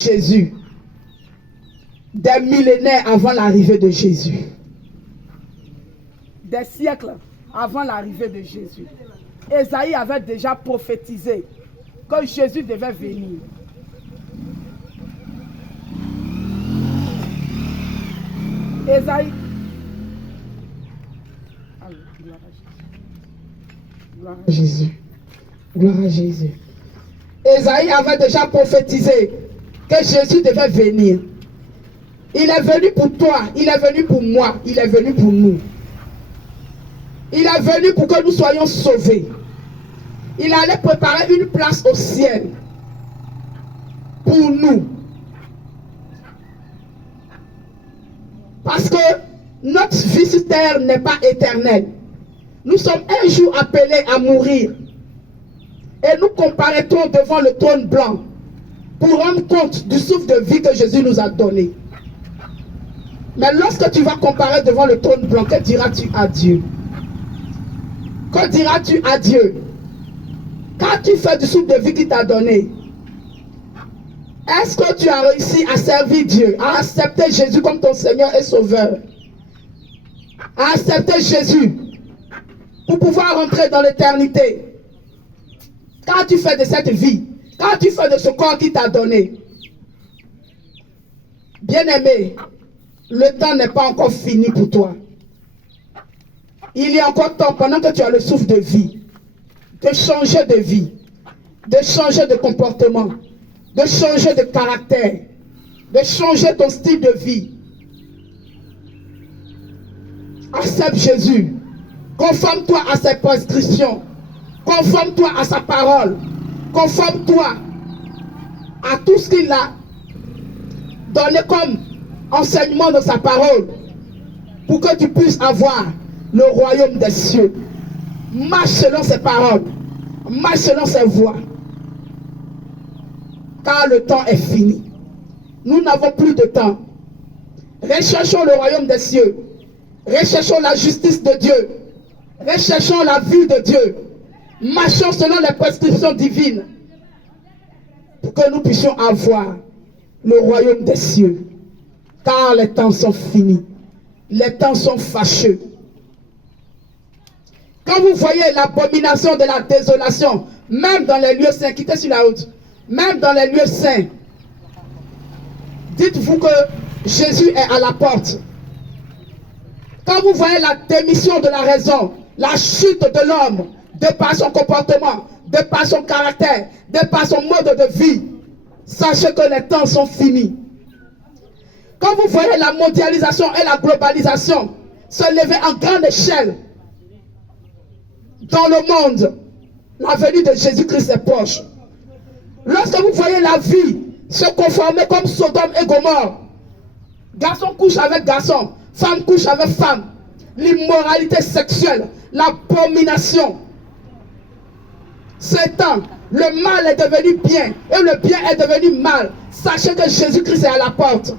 Jésus, des millénaires avant l'arrivée de Jésus. Des siècles avant l'arrivée de Jésus. Ésaïe avait déjà prophétisé que Jésus devait venir. Ésaïe. Gloire à Jésus. Gloire à Jésus. Ésaïe avait déjà prophétisé que Jésus devait venir. Il est venu pour toi, il est venu pour moi, il est venu pour nous. Il est venu pour que nous soyons sauvés. Il allait préparer une place au ciel pour nous. Parce que notre vie sur terre n'est pas éternelle. Nous sommes un jour appelés à mourir. Et nous comparaîtrons devant le trône blanc pour rendre compte du souffle de vie que Jésus nous a donné. Mais lorsque tu vas comparer devant le trône blanc, que diras-tu à Dieu? Que diras-tu à Dieu? Quand tu fais du souffle de vie qu'il t'a donné, est-ce que tu as réussi à servir Dieu, à accepter Jésus comme ton Seigneur et Sauveur, à accepter Jésus pour pouvoir rentrer dans l'éternité? Quand tu fais de cette vie, quand tu fais de ce corps qu'il t'a donné, bien-aimé, le temps n'est pas encore fini pour toi. Il y a encore temps, pendant que tu as le souffle de vie, de changer de vie, de changer de comportement, de changer de caractère, de changer ton style de vie. Accepte Jésus. Conforme-toi à ses prescriptions. Conforme-toi à sa parole. Conforme-toi à tout ce qu'il a donné comme enseignement de sa parole pour que tu puisses avoir le royaume des cieux. Marche selon ses paroles. Marche selon ses voies. Car le temps est fini. Nous n'avons plus de temps. Recherchons le royaume des cieux. Recherchons la justice de Dieu. Recherchons la vie de Dieu. Marchons selon les prescriptions divines pour que nous puissions avoir le royaume des cieux. Car les temps sont finis. Les temps sont fâcheux. Quand vous voyez l'abomination de la désolation, même dans les lieux saints, quittez sur la route, même dans les lieux saints, dites-vous que Jésus est à la porte. Quand vous voyez la démission de la raison, la chute de l'homme, de par son comportement, de par son caractère, de par son mode de vie, sachez que les temps sont finis. Quand vous voyez la mondialisation et la globalisation se lever en grande échelle dans le monde, la venue de Jésus-Christ est proche. Lorsque vous voyez la vie se conformer comme Sodome et Gomorrhe, garçon couche avec garçon, femme couche avec femme, l'immoralité sexuelle, l'abomination, c'est temps, le mal est devenu bien et le bien est devenu mal. Sachez que Jésus-Christ est à la porte.